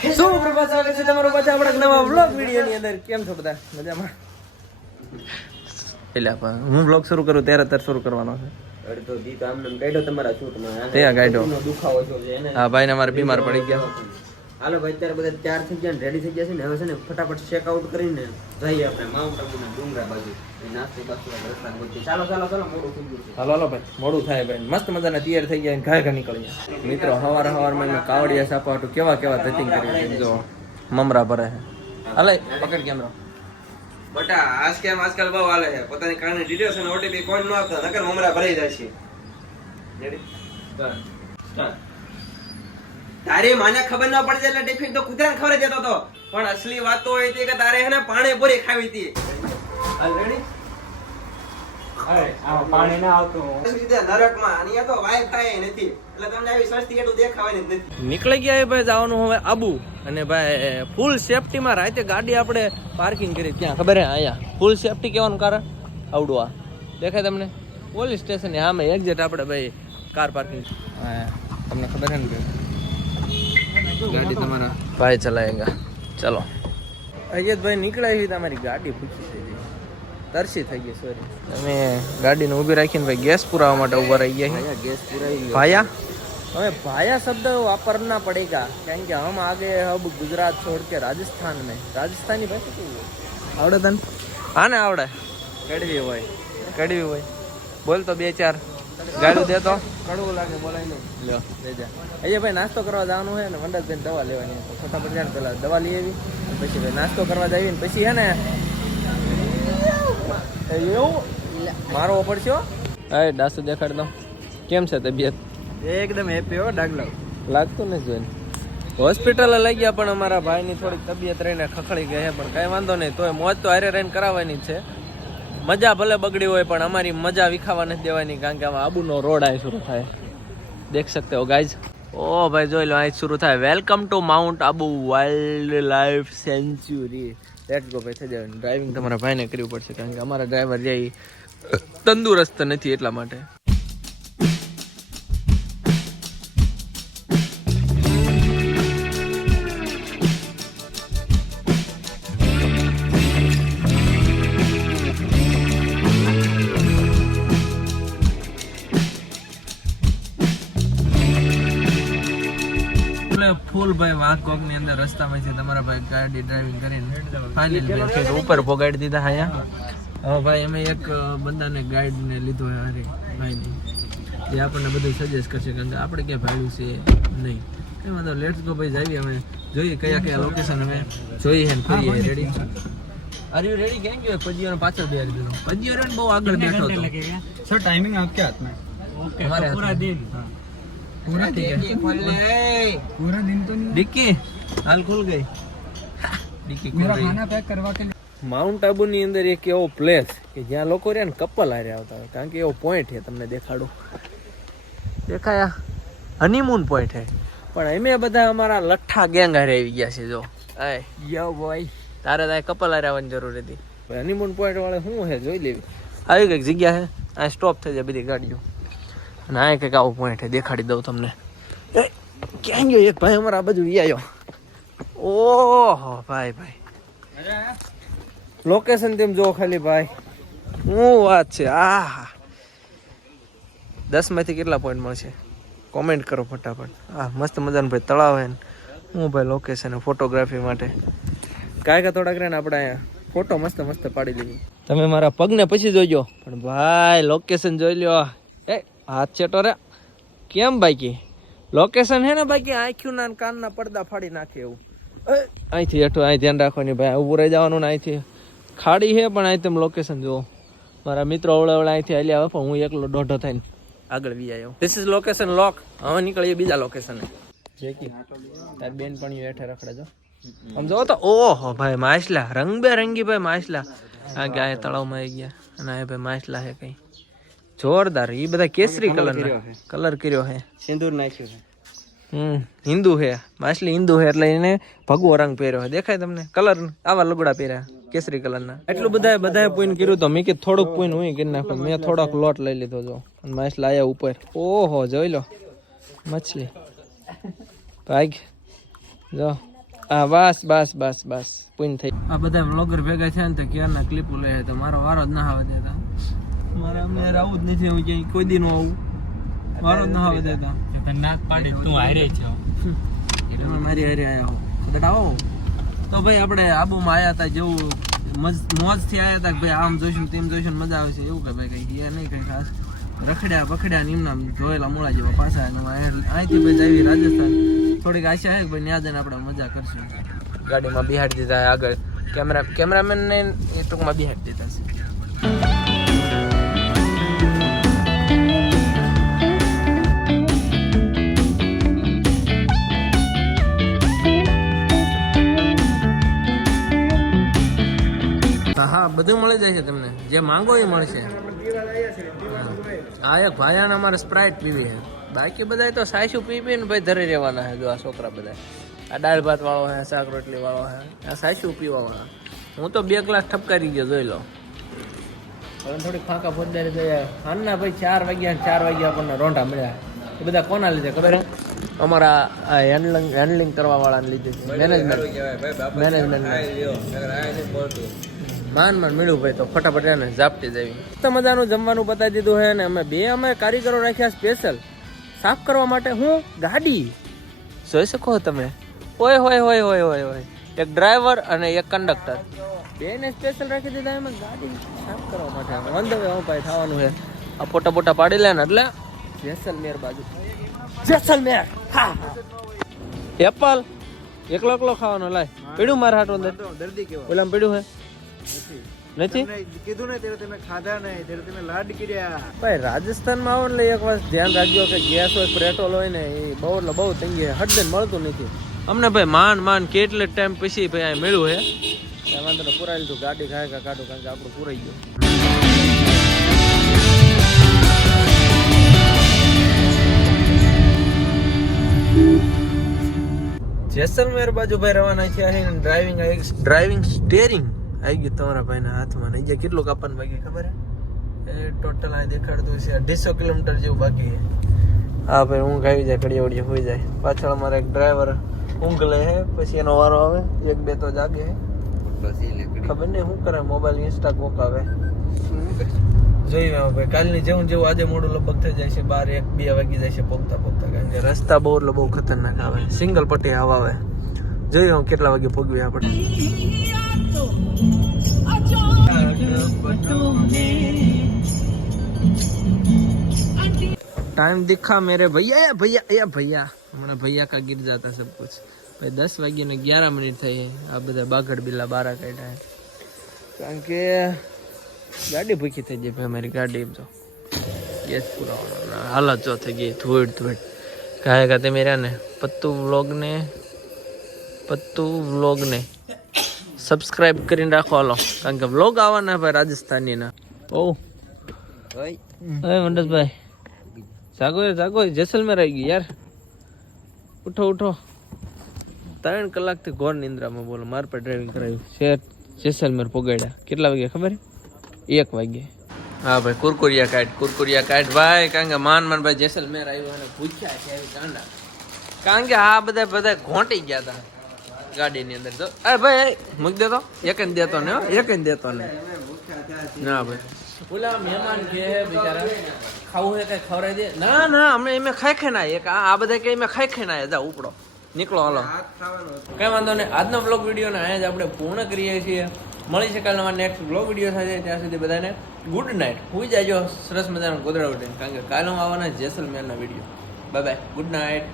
શું પ્રભાત સ્વાગત છે તમારું પાછા આપણા નવા વ્લોગ વિડીયોની અંદર. કેમ છો બધા મજામાં? એટલે હું વ્લોગ શરૂ કરું ત્યારે શરૂ કરવાનો છે. અડધો દી તો આમને કાઢ્યો તમારા શૂટમાં. ત્યાં કાઢ્યો. દુખાવો છો છે એને. હા ભાઈ ને અમારે બીમાર પડી ગયા. હાલો ભાઈ અત્યારે બધા તૈયાર થઈ ગયા ને રેડી થઈ ગયા છે ને. હવે છે ને ફટાફટ ચેક આઉટ કરીને જઈએ આપણે માઉન્ટ આબુના ડુંગરા બાજુ. નાસ્તો બાસ્તો રસ્તા ગોતી. ચાલો મોડું થઈ ગયું છે. હાલો ભાઈ મોડું થાય ભાઈ. મસ્ત મજાના તૈયાર થઈ ગયા ઘા નીકળી ગયા. મિત્રો સવારમાં મેં કાવડિયા સાપા હતું કેવા ધતિંગ કરી જો મમરા ભરે છે. હાલે પકડ કેમેરો. બટા આજકાલ બહુ હાલે છે. પોતાની કારની ડિટેલ્સ અને ઓટીપી કોઈ ન આપતા નકર મમરા ભરાઈ જાય છે. Ready start. તારે માને ખબર ન પડી એટલે ટિફિન તો કૂતરાને ખબર જ હતો પણ અસલી વાત તો એ હતી કે તારે હે ને પાણીપુરી ખાવી હતી. હાલ રેડી. અરે આ પાણી ના આવતું સીધે નરકમાં. અહીંયા તો વાઈફાઈ નથી એટલે તમને આવી સસ્તી એટલું દેખાવાની જ નથી. નીકળી ગયા ભાઈ જવાનું હવે આબુ. અને ભાઈ ફૂલ સેફટીમાં રાતે ગાડી આપણે પાર્કિંગ કરી ત્યાં ખબર હે અહીંયા ફૂલ સેફટી કહેવાનું કારણ આવડું આ દેખાય તમને પોલીસ સ્ટેશન આમે એક્ઝેક્ટ આપણે ભાઈ કાર પાર્કિંગ. હા તમને ખબર હે ને ગાડી તમારા ભાઈ ચલાવેગા. ચલો અજયભાઈ નીકળ્યા છે તમારી ગાડી પૂછી થઈ ગઈ તરસી થઈ ગઈ. સોરી અમે ગાડીને ઊભી રાખીને ભાઈ ગેસ પુરાવા માટે ઊભા રહી ગયા છે. ગેસ પુરાઈ ભાયા हमें भाया शब्द वापरना पड़ेगा क्योंकि हम आगे अब गुजरात छोड़ के राजस्थान में राजस्थानी भाषा क्या आवड़े तन हाँ ने आवड़े कड़वी હોય બોલ તો બે ચાર ગાડું દે તો કડવું લાગે બોલાય નહીં લ્યો દે જા. અહીંયા ભાઈ નાસ્તો કરવા જવાનું છે ને વંડરબેન દવા લેવાની તો ફટાફટ જાય પેલા દવા લઈ આવી પછી ભાઈ નાસ્તો કરવા જઈએ ને પછી હે ને એવું મારો પડશે. હા ડાસુ દેખાડ દો કેમ છે તબિયત? એકદમ હેપી હો ડાગલો લાગતું નથી જોઈને. હોસ્પિટલ લઈ ગયા પણ અમારા ભાઈની થોડીક તબિયત રહીને ખખડી ગઈ છે પણ કાંઈ વાંધો નહીં. તોય મોજ તો હારે રહીને કરાવવાની જ છે. મજા ભલે બગડી હોય પણ અમારી મજા વિખાવા નથી દેવાની કારણ કે આમાં આબુનો રોડ અહીં શરૂ થાય દેખ શકતે હો ગાઈઝ. ઓ ભાઈ જોઈ લો અહીં શરૂ થાય. Welcome to Mount Abu wildlife sanctuary. Let's go ભાઈ થઈ જાય. ડ્રાઇવિંગ તમારા ભાઈને કરવું પડશે કારણ કે અમારા ડ્રાઈવર જે તંદુરસ્ત નથી એટલા માટે. ફૂલ ભાઈ વાંકોક ની અંદર રસ્તામાંથી તમારા ભાઈ ગાડી ડ્રાઇવિંગ કરીને ફાઇનલી ઉપર પહોંચાડી દીધા અહીંયા. હવે ભાઈ અમે એક બંદાને ગાઈડ ને લીધો હારે ભાઈની જે આપણને બધું સજેસ્ટ કરશે કારણ કે આપણે ક્યાં ભાડ્યું છે નહીં. કઈ વાંધો લેટ્સ ગો ભાઈ જઈએ અમે જોઈએ કયા લોકેશન અમે જોઈએ ને ફરીએ. Ready are you ready? કેમ ગયો પજીઓને પાછળ બેસી દીધો. પજીઓ રે બહુ આગળ બેઠો હતો. સર टाइमिंग आपके हाथ में ओके पूरा दिन पूरा दिन पूरा दिन तो नहीं डिक्की हाल खुल गई डिक्की मेरा खाना पैक करवा के માઉન્ટ આબુ ની અંદર એક એવો પ્લેસ કે જ્યાં લોકો રહ્યા ને કપલ હારે આવતા હોય કારણ કે એવો પોઈન્ટ છે તમને દેખાડું દેખાયા હનીમૂન પોઈન્ટ છે પણ અમે બધા અમારા લઠ્ઠા ગેંગ હારે આવી ગયા છે. જો આય યો બોય તારે ત્યાં કપલ હારે આવવાની જરૂર હતી. હનીમૂન પોઈન્ટ વાળે શું છે જોઈ લેવી. આવી કંઈક જગ્યા છે આ સ્ટોપ થઈ જાય બધી ગાડીઓ અને આ કંઈક આવો પોઈન્ટ છે દેખાડી દઉં તમને. ક્યાં ગયો એક ભાઈ અમારા આ બાજુ આવ્યો. ઓહો ભાઈ લોકેશન તેમ જો ખાલી ભાઈ શું વાત છે. આ 10 માંથી કેટલા પોઈન્ટ મળશે કોમેન્ટ કરો ફટાફટ. આ મસ્ત મજાનું ભાઈ તળાવ હે હું ભાઈ લોકેશન ફોટોગ્રાફી માટે કાંઈ થોડાક રહે ને આપણે અહીંયા ફોટો મસ્ત પાડી લીધી. તમે મારા પગને પછી જોઈજો પણ ભાઈ લોકેશન જોઈ લ્યો. એ હાથ છેટો રે કેમ બાકી લોકેશન હે ને બાકી આંખ્યું ના કાનના પડદા ફાડી નાખે એવું. અહીંથી હેઠું અહીં ધ્યાન રાખવાની ભાઈ ઊભું રહી જવાનું ને અહીંથી ખાડી છે પણ અહીં તમે લોકેશન જુઓ. મારા મિત્રો અવળે અહીંથી હાલી આવે પણ હું એકલો દોઢો થઈને આગળ વી આવ્યો. ધીસ ઇઝ લોકેશન લોક. હવે નીકળીએ બીજા લોકેશને. જેકી તાર બેન પણ હેઠે રખડે આમ જો તો ઓહો ભાઈ માછલા રંગબેરંગી ભાઈ માછલા. કારણ કે આ તળાવમાં આવી ગયા અને આ ભાઈ માછલા છે કઈ જોરદાર. એ બધા કેસરી કલર કર્યો છે સિંદૂર નાખ્યું છે. હિન્દુ હે માછલી હિન્દુ હે એટલે એને ભગવો રંગ પહેર્યો છે દેખાય તમને. કલર આવા લુગડા પહેર્યા કેસરી કલરના. એટલું બધાએ પૂન કર્યું તો મેં કે થોડુંક પૂન હું કરી નાખું. મેં થોડોક લોટ લઈ લીધો જો અને માછલા આયા ઉપર. ઓહો જોઈ લો મછલી ભાગ જો હા બસ બસ બસ બસ પૂન થઈ. આ બધા વ્લોગર ભેગા છે ને તો ક્યારના ક્લિપો લે તો મારો વારો જ ના આવવા દેતા. મારે અમને આવું જ નથી, હું ક્યાંય કોઈ દી નો આવું, વારો જ ના આવવા દેતા. નાક પાડી તું હારે છે તમે મારી હારે આયા હો કદાચ આવો તો ભાઈ આપણે આબુમાં આયા હતા જેવું મોજથી આયા હતા કે ભાઈ આમ જોઈશું તેમ જોઈશું મજા આવશે એવું કે ભાઈ કઈ એ નહીં કઈ ખાસ રખડ્યા પખડ્યા નિમના જોયેલા મોળા જેવા પાછા અહીંથી ભાઈ આવી રાજસ્થાન થોડીક આશા છે કે ભાઈ ત્યાં જઈને આપણે મજા કરશું. ગાડીમાં બિહાડી દીધા આગળ કેમેરામેન ને એ ટૂંકમાં બિહાડી દીધા છે. હા બધું મળી જાય છે તમને જે માંગો એ મળશે. આ એક ભાઈયાને અમારે સ્પ્રાઇટ પીવી છે, બાકી બધા તો સાયસું પી પીને ભાઈ ધરી રહેવાના છે. જો આ છોકરા બધા આ દાળ ભાત વાળો છે, શાક રોટલી વાળો છે, આ સાયસું પીવા વાળા. હું તો 2 ગ્લાસ ઠપકારી ગયો જોઈ લો. હવે થોડી ફાંકા ફોજદારી થઈ હાલના ભાઈ 4 વાગ્યા આપણને રોંઢા મળ્યા. એ બધા કોના લીધે ખબર? અમારા હેન્ડલિંગ કરવા વાળાને લીધે મેનેજમેન્ટ માન મળ્યું ભાઈ તો ફટાફટ એને ઝાપટી દેવી. તો મજાનું જમવાનું બતાવી દીધું છે ને અમે કારીગરો રાખ્યા સ્પેશિયલ સાફ કરવા માટે. હું ગાડી જોઈ શકો તમે, હોય હોય હોય હોય હોય હોય એક ડ્રાઈવર અને એક કંડક્ટર બેને સ્પેશિયલ રાખી દીધા એમાં ગાડી સાફ કરવા માટે. વાંધો હું ભાઈ થવાનું છે આ ફોટા પાડી લે ને એટલે જેસલમેર બાજુ જેસલમેર. હા એપલ એકલો ખાવાનો લાય પીડ્યું મારા હાટો દર્દી કેવા ઓલામ પીડ્યું હે નથી કીધું ને ત્યારે તમે ખાધા નહીં, ત્યારે તમે લાડ કર્યા. ભાઈ રાજસ્થાનમાં આવો એટલે એક વાત ધ્યાન રાખજો કે ગેસ હોય પેટ્રોલ હોય ને એ બહુ એટલે બહુ તંગી હડદન મળતું નથી અમને. ભાઈ માન કેટલે ટાઈમ પછી ભાઈ આ મળ્યું હે વાંધો ને પુરાયેલું હતું. ગાડી ખાય કાઢું કારણ કે આપણું પુરાઈ ગયું. જેસલમેર બાજુ ભાઈ રવાના છે. ડ્રાઇવિંગ સ્ટેરિંગ આવી ગયું તમારા ભાઈના હાથમાં. નહીં જાય કેટલું કાપવાનું બાકી ખબર હે? એ ટોટલ આ દેખાડતું છે 250 કિલોમીટર જેવું બાકી છે. હા ભાઈ ઊંઘ આવી જાય, ઘડીએ વડીએ હોઈ જાય. પાછળ અમારે એક ડ્રાઈવર ઊંઘ લે છે, પછી એનો વારો આવે 1-2 તો જાગે ખબર નહીં શું કરે, મોબાઈલ ઇન્સ્ટા કોક આવે જોઈએ ભાઈ. કાલની જેવું આજે મોડું લગભગ થઈ જાય છે 12-1-2 વાગી જાય છે પોગતા કારણ કે રસ્તા બહુ એટલે બહુ ખતરનાક આવે. સિંગલ પટ્ટી હવા આવે. જોઈએ હું કેટલા વાગે પહોંચવી આપણે. टाइम दिखा मेरे भैया भैया हमारे भैया का गिर जाता सब कुछ भाई. 10 વાગ્યે ને 11 મિનિટ થઈ છે. આ બધા બાગડ બિલ્લા બારા કાઢ્યા કારણ કે ગાડી ભૂખી થઈ જાય ભાઈ. અમારી ગાડી તો ગેસ પુરાવાનો હાલત જો થઈ ગઈ ધોઈડ કાંઈ કાતે મેરા ને પત્તુ વ્લોગને સબસ્ક્રાઇબ કરીને રાખો હાલો કારણ કે વ્લોગ આવવાના ભાઈ રાજસ્થાની ના. ઓ મંડસભાઈ જાગો જેસલમેર આવી ગઈ યાર. ઉઠો 3 કલાકથી ઘોર નિંદ્રામાં બોલો. માર પર ડ્રાઇવિંગ કરાવ્યું શેર જેસલમેર પોગાડ્યા. કેટલા વાગે ખબર? 1 વાગે. હા ભાઈ કુરકુરિયા કાઢ ભાઈ કારણ કે માન ભાઈ જેસલમેર આવ્યો અને પૂછ્યા છે આવી કાંડા કારણ કે આ બધા ઘોંટી ગયા હતા ગાડીની અંદર. તો અરે ભાઈ મૂક દેતો એક જ દેતો ને ના ભાઈ. ઓલા મહેમાન કે બિચારા ખાવું છે કઈ ખવડાવી દે. ના અમે એમે ખાઈ ના એક આ બધા કે એમે ખાઈ ના જા ઉપડો નીકળો હાલો કઈ વાંધો નહીં. આજનો બ્લોગ વિડીયો ને અહીંયા જ આપણે પૂર્ણ કરીએ છીએ. મળી છે કાલ નવા નેક્સ્ટ બ્લોગ વિડીયો સાથે. ત્યાં સુધી બધાને ગુડ નાઇટ. હુઈ જાજો સરસ મજાનો ગોદડા ઉઠીને કારણ કે કાલે હું આવવાના જેસલમેરના વિડીયો. Bye good night.